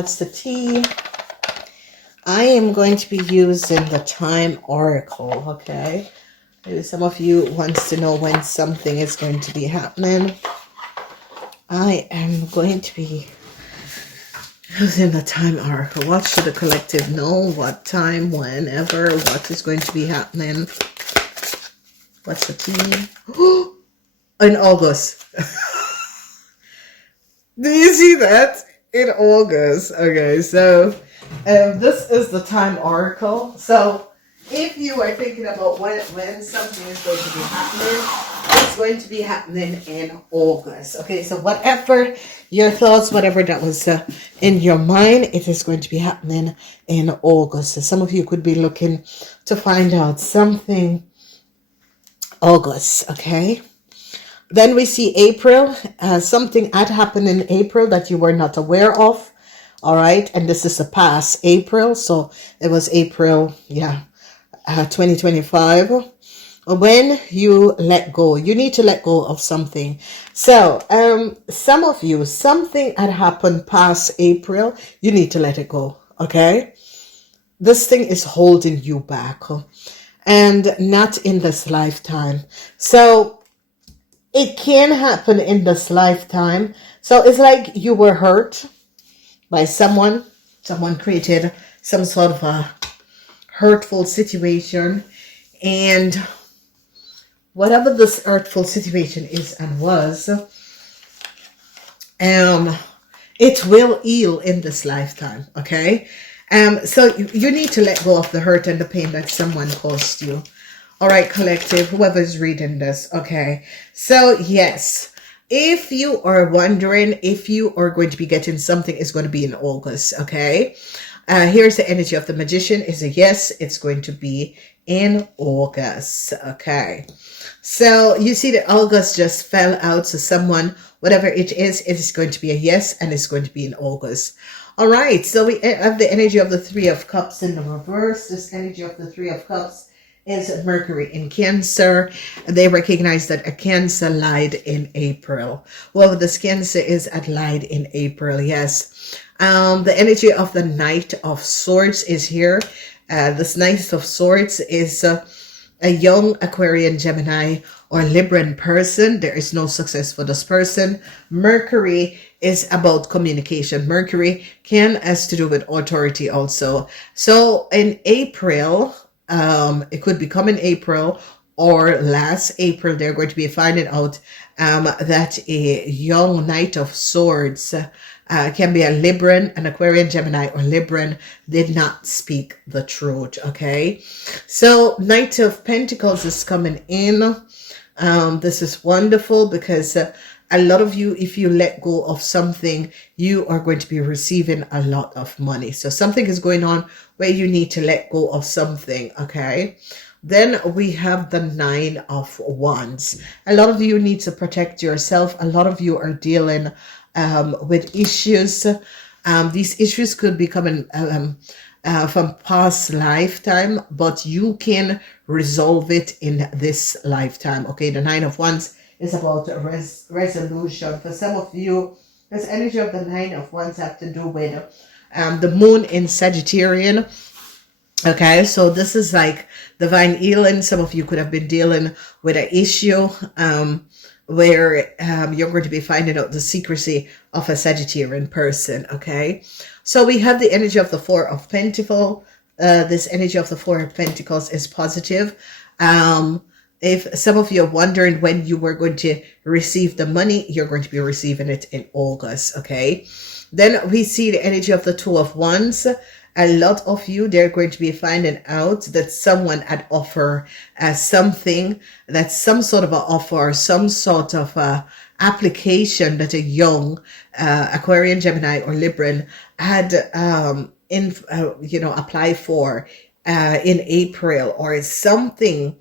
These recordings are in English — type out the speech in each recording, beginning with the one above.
what's the tea? I am going to be using the time oracle, okay? Maybe some of you wants to know when something is going to be happening. I am going to be using the time oracle. What should the collective know? What time, whenever, what is going to be happening? What's the tea? In August. Do you see that? In August. Okay, so this is the time oracle. So if you are thinking about when something is going to be happening, it's going to be happening in August. Okay, so whatever your thoughts, whatever that was in your mind, it is going to be happening in August. So some of you could be looking to find out something August, okay? Then we see April. Something had happened in April that you were not aware of. All right. And this is a past April. So it was April, 2025. When you let go, you need to let go of something. So some of you, something had happened past April. You need to let it go. Okay. This thing is holding you back and not in this lifetime. So it can happen in this lifetime. So it's like you were hurt by someone. Someone created some sort of a hurtful situation. And whatever this hurtful situation is and was, it will heal in this lifetime. Okay. So you need to let go of the hurt and the pain that someone caused you. All right, collective, whoever is reading this. Okay. So, yes, if you are wondering if you are going to be getting something, it's going to be in August. Okay. Here's the energy of the magician is a yes. It's going to be in August. Okay. So you see that August just fell out. So someone, whatever it is going to be a yes, and it's going to be in August. All right. So we have the energy of the Three of Cups in the reverse. This energy of the Three of Cups is Mercury in Cancer. They recognize that a Cancer lied in April. Well, this Cancer is at lied in April. Yes. The energy of the Knight of Swords is here. This Knight of Swords is a young Aquarian, Gemini, or Libran person. There is no success for this person. Mercury is about communication. Mercury has to do with authority also. So in April, it could become in April or last April, they're going to be finding out that a young Knight of Swords can be a Libran, an Aquarian, Gemini, or Libran, did not speak the truth. Okay. So Knight of Pentacles is coming in. This is wonderful because a lot of you, if you let go of something, you are going to be receiving a lot of money. So something is going on where you need to let go of something. Okay. Then we have the Nine of Wands. A lot of you need to protect yourself. A lot of you are dealing with issues. These issues could be coming from past lifetime, but you can resolve it in this lifetime. Okay, the Nine of Wands is about resolution. For some of you, this energy of the Nine of Wands have to do with the moon in Sagittarian. Okay, so this is like divine healing. Some of you could have been dealing with an issue where you're going to be finding out the secrecy of a Sagittarian person. Okay, so we have the energy of the Four of Pentacles. This energy of the Four of Pentacles is positive. If some of you are wondering when you were going to receive the money, you're going to be receiving it in August. Okay, then we see the energy of the Two of Wands. A lot of you, they're going to be finding out that someone had offered something, that's some sort of an offer, some sort of application that a young Aquarian, Gemini, or Libran had apply for in April, or something,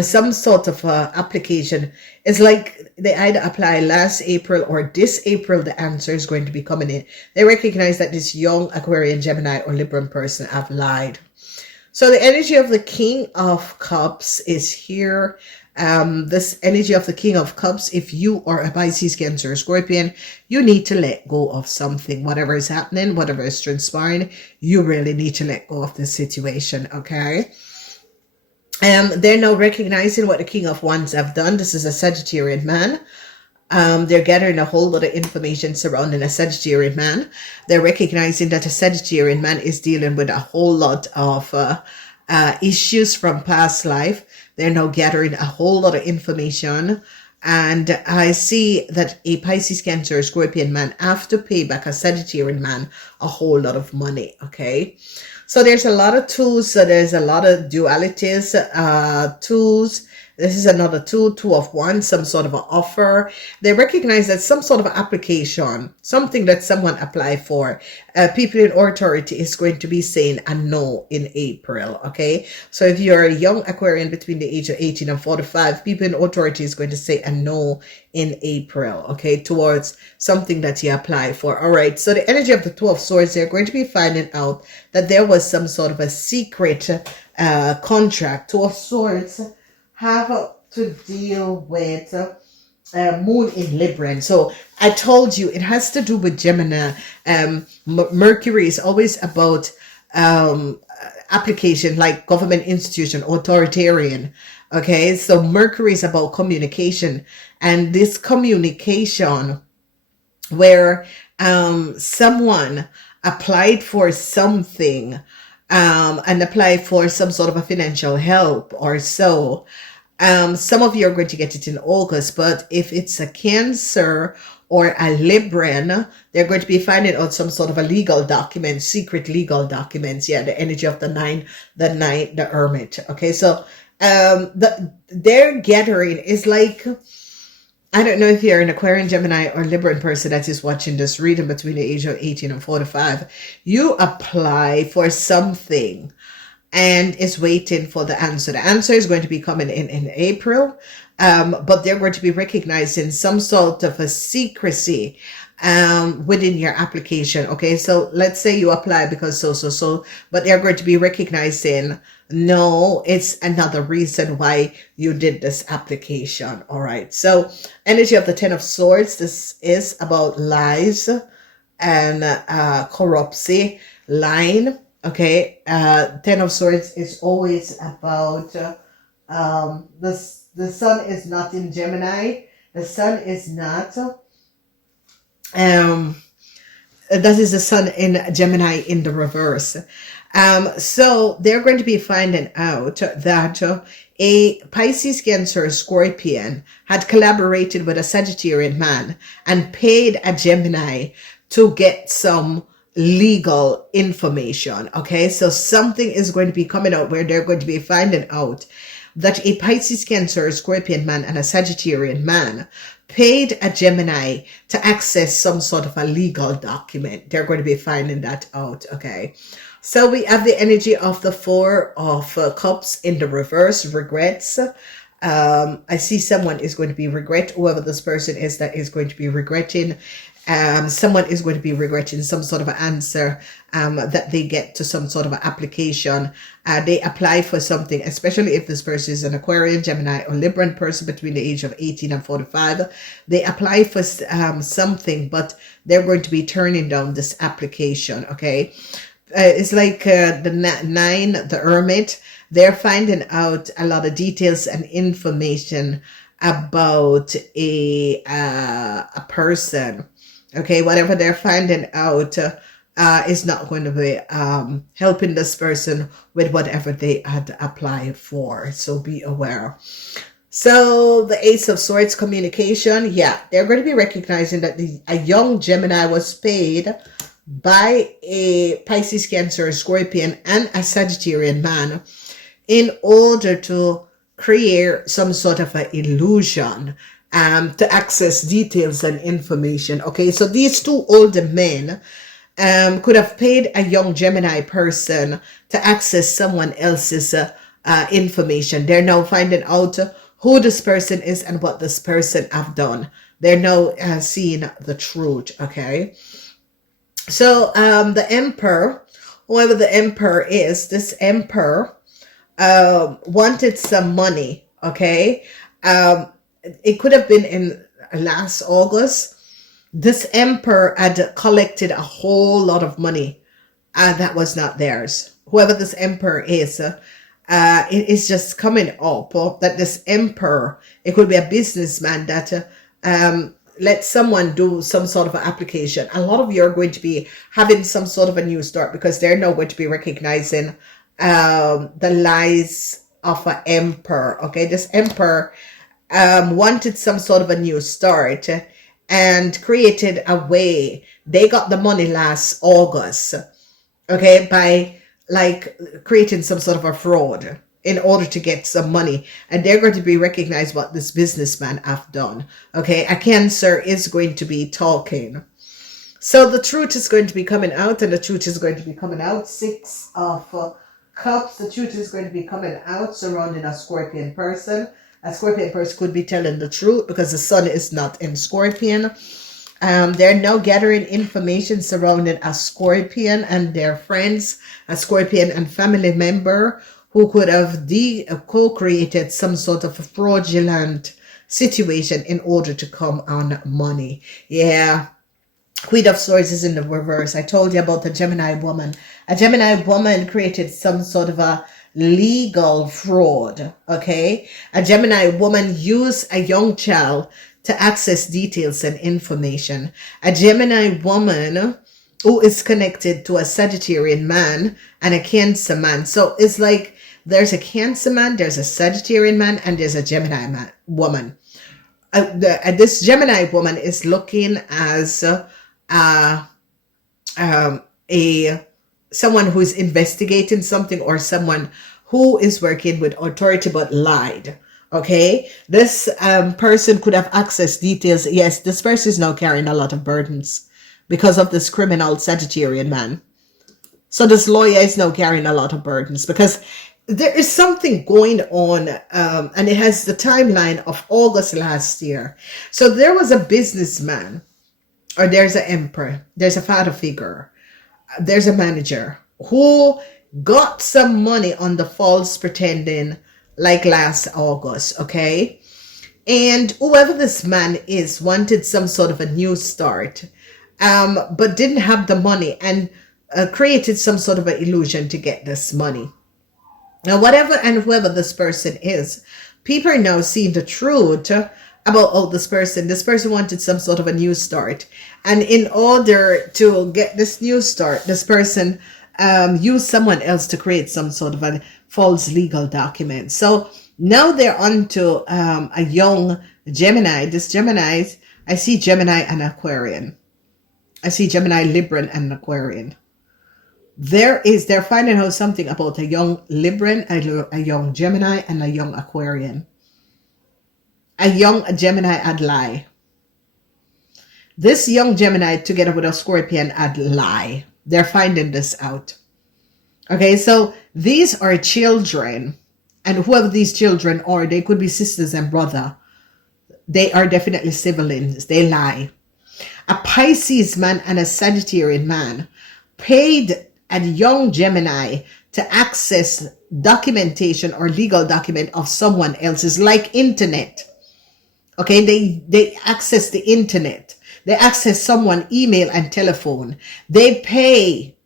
some sort of application. It's like they either apply last April or this April, the answer is going to be coming in. They recognize that this young Aquarian, Gemini, or Libran person have lied. So the energy of the King of Cups is here. This energy of the King of Cups, if you are a Pisces, Cancer, or Scorpion, you need to let go of something. Whatever is happening, whatever is transpiring, you really need to let go of the situation, okay? They're now recognizing what the King of Wands have done. This is a Sagittarian man. They're gathering a whole lot of information surrounding a Sagittarian man. They're recognizing that a Sagittarian man is dealing with a whole lot of issues from past life. They're now gathering a whole lot of information. And I see that a Pisces, Cancer, Scorpion man have to pay back a Sagittarian man a whole lot of money, okay? So there's a lot of tools. So there's a lot of dualities, tools. This is another tool, Two of Wands, some sort of an offer. They recognize that some sort of application, something that someone applied for, people in authority is going to be saying a no in April, okay? So if you're a young Aquarian between the age of 18 and 45, people in authority is going to say a no in April, okay, towards something that you apply for. All right, so the energy of the Two of Swords, they're going to be finding out that there was some sort of a secret contract. Two of Swords have to deal with moon in Libra. So I told you it has to do with Gemini. Mercury is always about application, like government institution, authoritarian. Okay, so Mercury is about communication, and this communication where someone applied for something and apply for some sort of a financial help or so. Some of you are going to get it in August, but if it's a Cancer or a Libran, they're going to be finding out some sort of a legal document, secret legal documents. Yeah, the energy of the the Hermit. Okay, so their gathering is like, I don't know if you're an Aquarian, Gemini, or Libran person that is watching this reading between the age of 18 and 45. You apply for something and is waiting for the answer. The answer is going to be coming in April, but they're going to be recognizing some sort of a secrecy within your application. Okay, so let's say you apply because so, but they're going to be recognizing, no, it's another reason why you did this application. All right, so energy of the Ten of Swords, this is about lies and corruption, lying. Okay, Ten of Swords is always about the sun is not in Gemini. The sun is not that is the sun in Gemini in the reverse. So they're going to be finding out that a Pisces, Cancer, Scorpion had collaborated with a Sagittarian man and paid a Gemini to get some legal information. Okay, so something is going to be coming out where they're going to be finding out that a Pisces, Cancer, Scorpion man and a Sagittarian man paid a Gemini to access some sort of a legal document. They're going to be finding that out. Okay, so we have the energy of the Four of Cups in the reverse, regrets. I see someone is going to be whoever this person is that is going to be regretting. Someone is going to be regretting some sort of an answer that they get to some sort of an application. They apply for something, especially if this person is an Aquarian, Gemini, or Libran person between the age of 18 and 45. They apply for something, but they're going to be turning down this application. Okay, it's like the 9, the Hermit. They're finding out a lot of details and information about a person. Okay, whatever they're finding out is not going to be helping this person with whatever they had applied for. So be aware. So the Ace of Swords, communication. Yeah, they're going to be recognizing that a young Gemini was paid by a Pisces, Cancer, Scorpion, and a Sagittarian man in order to create some sort of an illusion to access details and information. Okay, so these two older men could have paid a young Gemini person to access someone else's information. They're now finding out who this person is and what this person have done. They're now seeing the truth. Okay, so the Emperor, whoever the Emperor is, this Emperor wanted some money. Okay, It could have been in last August. This emperor had collected a whole lot of money that was not theirs. Whoever this emperor is, it is just coming up that this emperor, it could be a businessman that let someone do some sort of an application. A lot of you are going to be having some sort of a new start because they're now going to be recognizing the lies of an emperor. Okay, this emperor wanted some sort of a new start and created a way. They got the money last August, okay, by like creating some sort of a fraud in order to get some money, and they're going to be recognized what this businessman have done. Okay, a Cancer is going to be talking. So the truth is going to be coming out, and the truth is going to be coming out. 6 of Cups, the truth is going to be coming out surrounding a Scorpion person. A Scorpion person could be telling the truth because the sun is not in Scorpion. They're now gathering information surrounding a Scorpion and their friends, a Scorpion and family member who could have co-created some sort of a fraudulent situation in order to come on money. Yeah. Queen of Swords is in the reverse. I told you about the Gemini woman. A Gemini woman created some sort of a legal fraud. Okay. A Gemini woman used a young child to access details and information. A Gemini woman who is connected to a Sagittarian man and a Cancer man. So it's like there's a Cancer man, there's a Sagittarian man, and there's a Gemini woman. This Gemini woman is looking as someone who is investigating something, or someone who is working with authority but lied. Okay, this person could have access details. Yes, this person is now carrying a lot of burdens because of this criminal Sagittarian man. So this lawyer is now carrying a lot of burdens because there is something going on, and it has the timeline of August last year. So there was a businessman, or there's an emperor, there's a father figure, there's a manager who got some money on the false pretending like last August, okay? And whoever this man is wanted some sort of a new start, but didn't have the money and created some sort of an illusion to get this money. Now, whatever and whoever this person is, people are now seeing the truth about this person. This person wanted some sort of a new start. And in order to get this new start, this person used someone else to create some sort of a false legal document. So now they're on to a young Gemini. This Gemini, I see Gemini and Aquarian. I see Gemini, Libran, and Aquarian. They're finding out something about a young Libran, a young Gemini, and a young Aquarian. A young Gemini had lie. This young Gemini together with a Scorpion had lie. They're finding this out. Okay, so these are children, and whoever these children are, they could be sisters and brother. They are definitely siblings. They lie. A Pisces man and a Sagittarian man paid a young Gemini to access documentation or legal document of someone else's, like internet. Okay, they access the internet. They access someone email and telephone. They pay.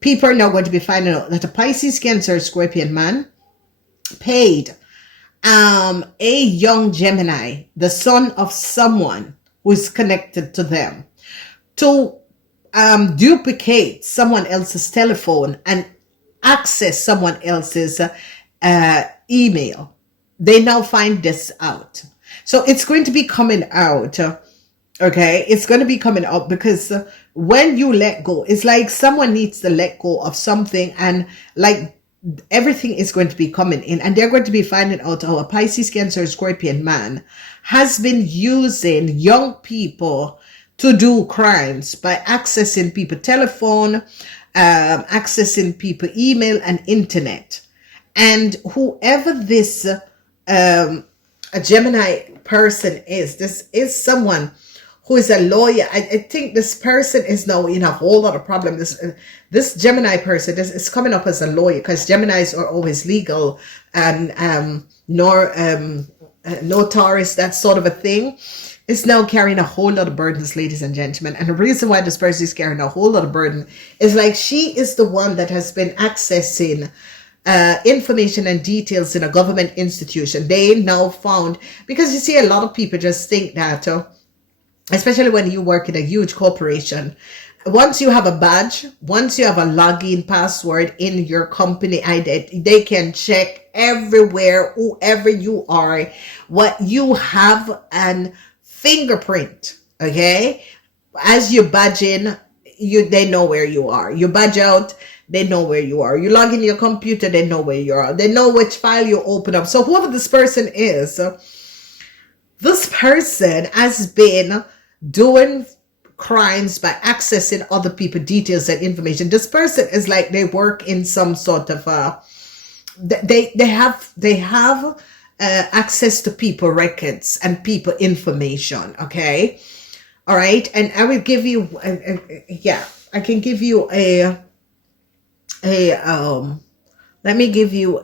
People are now going to be finding out that a Pisces, Cancer, Scorpion man paid a young Gemini, the son of someone who is connected to them, to duplicate someone else's telephone and access someone else's email. They now find this out. So it's going to be coming out. Okay, it's going to be coming out because when you let go, it's like someone needs to let go of something, and like everything is going to be coming in, and they're going to be finding out how a Pisces, Cancer, Scorpion man has been using young people to do crimes by accessing people telephone, accessing people email and internet. And whoever this a Gemini person is, this is someone who is a lawyer. I think this person is now in a whole lot of problem. This Gemini person is coming up as a lawyer, because Geminis are always legal and no Taurus, that sort of a thing, is now carrying a whole lot of burdens, ladies and gentlemen. And the reason why this person is carrying a whole lot of burden is like she is the one that has been accessing information and details in a government institution. They now found, because you see, a lot of people just think that, especially when you work in a huge corporation, once you have a badge, once you have a login password in your company identity, they can check everywhere, whoever you are, what you have, and fingerprint. Okay, as you badge in, they know where you are. You badge out, they know where you are. You log in your computer, they know where you are. They know which file you open up. So whoever this person is, this person has been doing crimes by accessing other people's details and information. This person is like they work in some sort of they have access to people records and people information. Okay, all right, and I will give you yeah, I can give you let me give you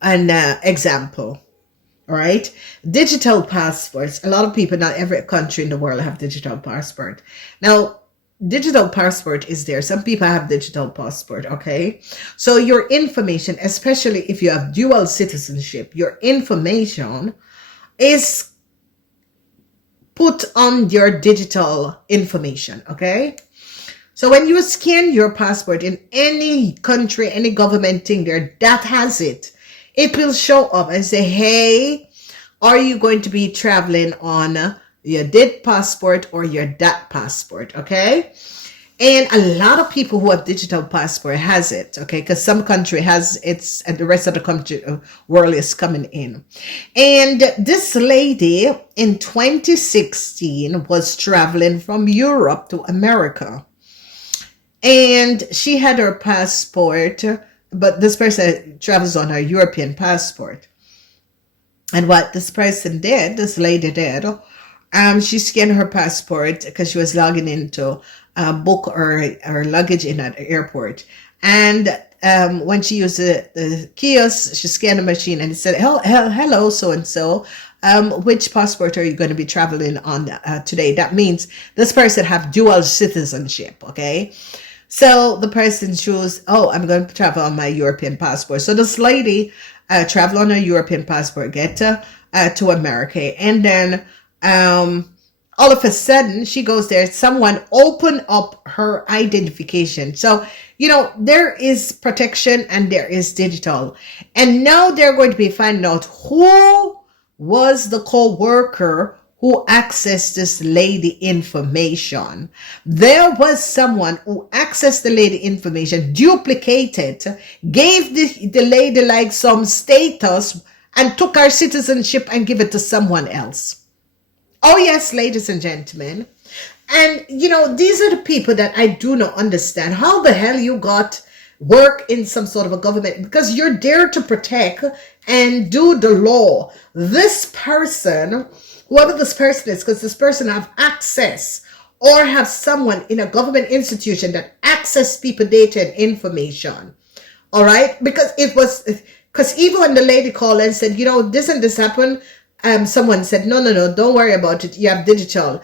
an example. All right, digital passports. A lot of people, not every country in the world have digital passport. Now, digital passport is there. Some people have digital passport. Okay, so your information, especially if you have dual citizenship, your information is put on your digital information. Okay, so when you scan your passport in any country, any government thing there that has it, it will show up and say, hey, are you going to be traveling on your DID passport or your DAT passport? Okay. And a lot of people who have digital passport has it. Okay. Because some country has it and the rest of the country world is coming in. And this lady in 2016 was traveling from Europe to America. And she had her passport, but this person travels on her European passport. And what this person did, this lady did, she scanned her passport because she was logging in to book her luggage in at the airport. And when she used the kiosk, she scanned the machine and it said, hello, so-and-so. Which passport are you going to be traveling on today? That means this person have dual citizenship, okay? So the person chose, oh, I'm going to travel on my European passport. So this lady traveled on her European passport, get to America. And then all of a sudden, she goes there. Someone opened up her identification. So, you know, there is protection and there is digital. And now they're going to be finding out who was the co-worker who accessed this lady information. There was someone who accessed the lady information, duplicated, gave the lady like some status and took her citizenship and give it to someone else. Oh yes, ladies and gentlemen. And you know, these are the people that I do not understand. How the hell you got work in some sort of a government? Because you're there to protect and do the law. This person, whoever this person is, because this person have access or have someone in a government institution that access people data and information. All right. Because it was, because even when the lady called and said, you know, this and this happened, someone said, no, don't worry about it. You have digital.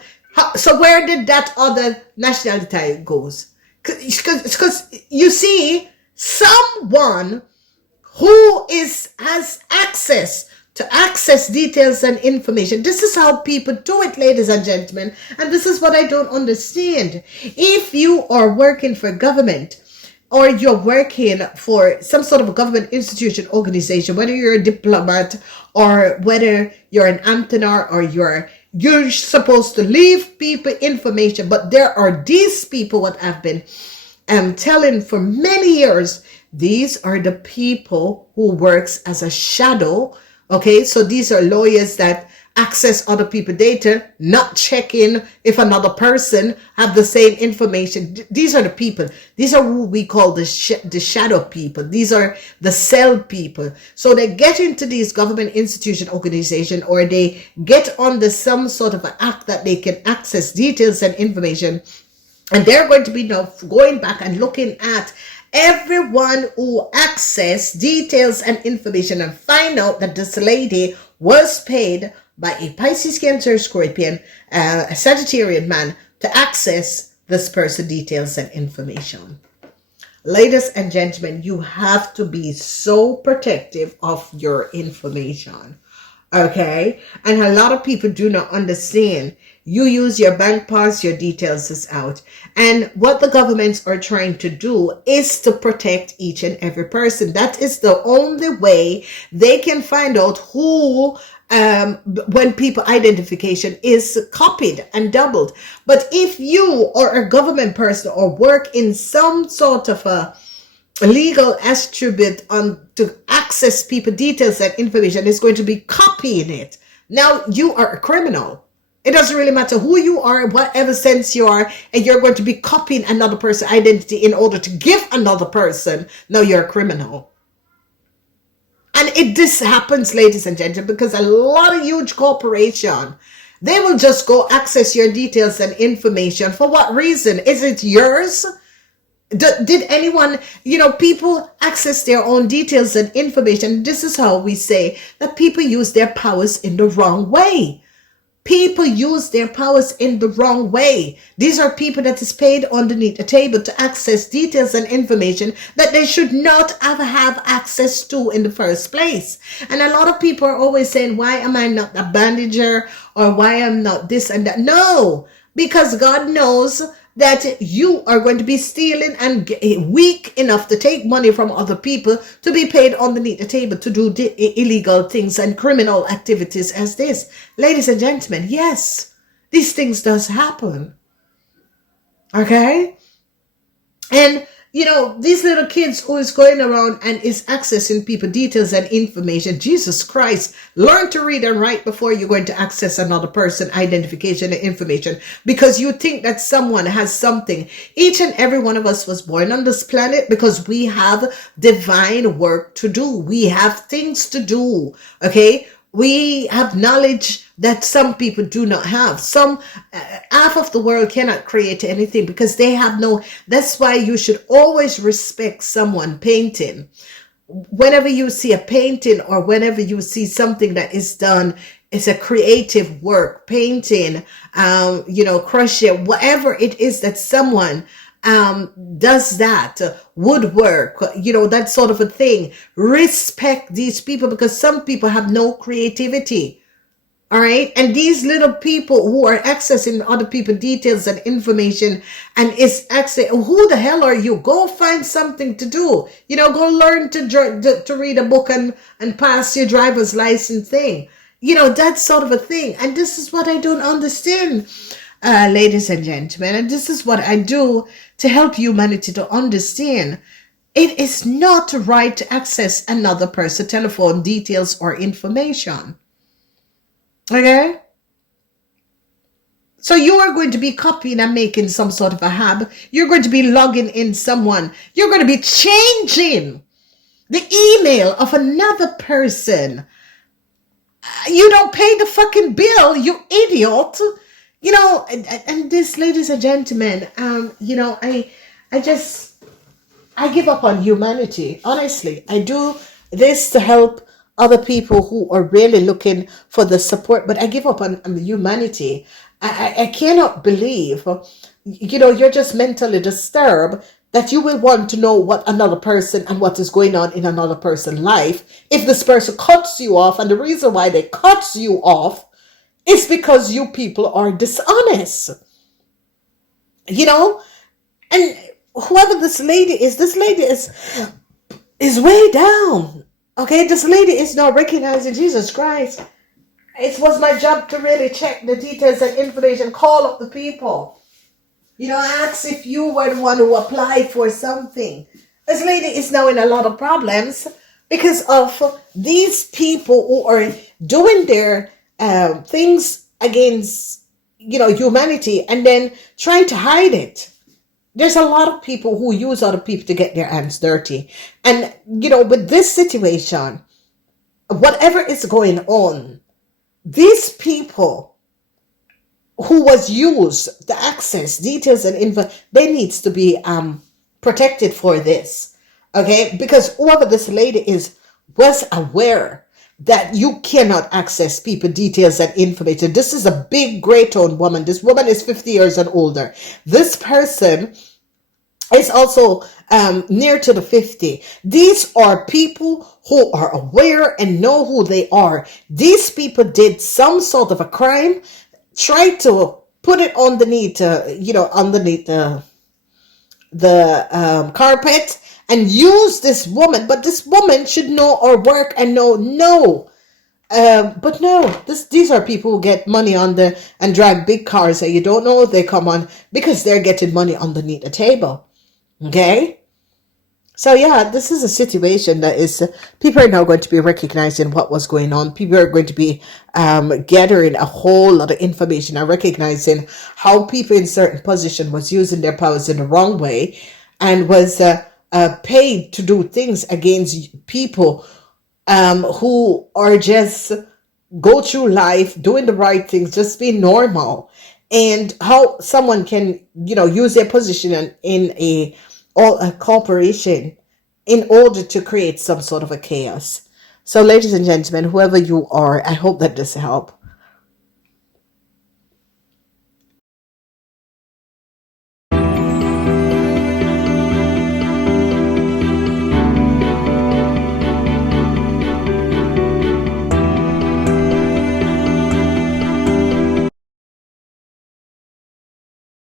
So where did that other nationality goes? Because you see, someone who has access to access details and information. This is how people do it, ladies and gentlemen. And this is what I don't understand. If you are working for government or you're working for some sort of a government institution, organization, whether you're a diplomat or whether you're an antenna or you're supposed to leave people information. But there are these people, what I've been telling for many years, these are the people who works as a shadow. Okay, so these are lawyers that access other people's data, not checking if another person have the same information. These are the people. These are who we call the shadow people. These are the cell people. So they get into these government institution organization, or they get under some sort of an act that they can access details and information. And they're going to be now going back and looking at Everyone who access details and information and find out that this lady was paid by a Pisces, Cancer, Scorpion, a Sagittarian man to access this person details and information. Ladies and gentlemen, you have to be so protective of your information. Okay? And a lot of people do not understand. You use your bank pass, your details is out. And what the governments are trying to do is to protect each and every person. That is the only way they can find out who, when people identification is copied and doubled. But if you are a government person or work in some sort of a legal attribute on to access people details and information, is going to be copying it. Now you are a criminal. It doesn't really matter who you are, whatever sense you are, and you're going to be copying another person's identity in order to give another person. Now you're a criminal. And this happens, ladies and gentlemen, because a lot of huge corporation, they will just go access your details and information. For what reason? Is it yours? Did anyone, people access their own details and information. This is how we say that people use their powers in the wrong way. People use their powers in the wrong way. These are people that is paid underneath the table to access details and information that they should not have access to in the first place. And a lot of people are always saying, why am I not a bandager, or why am not this and that? No, because God knows that you are going to be stealing and weak enough to take money from other people to be paid underneath the table to do illegal things and criminal activities as this. Ladies and gentlemen, yes, these things does happen. Okay? And these little kids who is going around and is accessing people details and information, Jesus Christ, learn to read and write before you're going to access another person identification and information, because you think that someone has something. Each and every one of us was born on this planet because we have divine work to do. We have things to do. Okay? We have knowledge that some people do not have. Some, half of the world cannot create anything because they have that's why you should always respect someone painting. Whenever you see a painting or whenever you see something that is done, it's a creative work, painting, crochet, whatever it is that someone does that, woodwork, that sort of a thing. Respect these people, because some people have no creativity. All right. And these little people who are accessing other people's details and information and is accessing, who the hell are you? Go find something to do. Go learn to read a book and pass your driver's license thing. That sort of a thing. And this is what I don't understand, ladies and gentlemen. And this is what I do to help humanity to understand. It is not right to access another person's telephone details or information. Okay? So you are going to be copying and making some sort of a hub. You're going to be logging in someone. You're going to be changing the email of another person. You don't pay the fucking bill, you idiot. And this, ladies and gentlemen, I give up on humanity. Honestly, I do this to help other people who are really looking for the support, but I give up on humanity. I cannot believe, you're just mentally disturbed that you will want to know what another person and what is going on in another person's life. If this person cuts you off, and the reason why they cut you off is because you people are dishonest. And whoever this lady is way down. Okay, this lady is not recognizing Jesus Christ. It was my job to really check the details and information, call up the people. Ask if you were the one who applied for something. This lady is now in a lot of problems because of these people who are doing their things against, humanity and then trying to hide it. There's a lot of people who use other people to get their hands dirty. And, with this situation, whatever is going on, these people who was used to access details and info, they needs to be protected for this. Okay, because whoever this lady is was aware that you cannot access people details and information. This is a big gray tone woman. This woman is 50 years and older. This person is also near to the 50. These are people who are aware and know who they are. These people did some sort of a crime, tried to put it underneath, underneath the carpet, and use this woman. But this woman should know her work and know no. But no, these are people who get money on the and drive big cars that you don't know if they come on because they're getting money underneath the table. Okay, so yeah, this is a situation that is people are now going to be recognizing what was going on. People are going to be gathering a whole lot of information and recognizing how people in certain position was using their powers in the wrong way and was paid to do things against people who are just go through life doing the right things, just being normal, and how someone can, use their position in a corporation in order to create some sort of a chaos. So, ladies and gentlemen, whoever you are, I hope that this helped.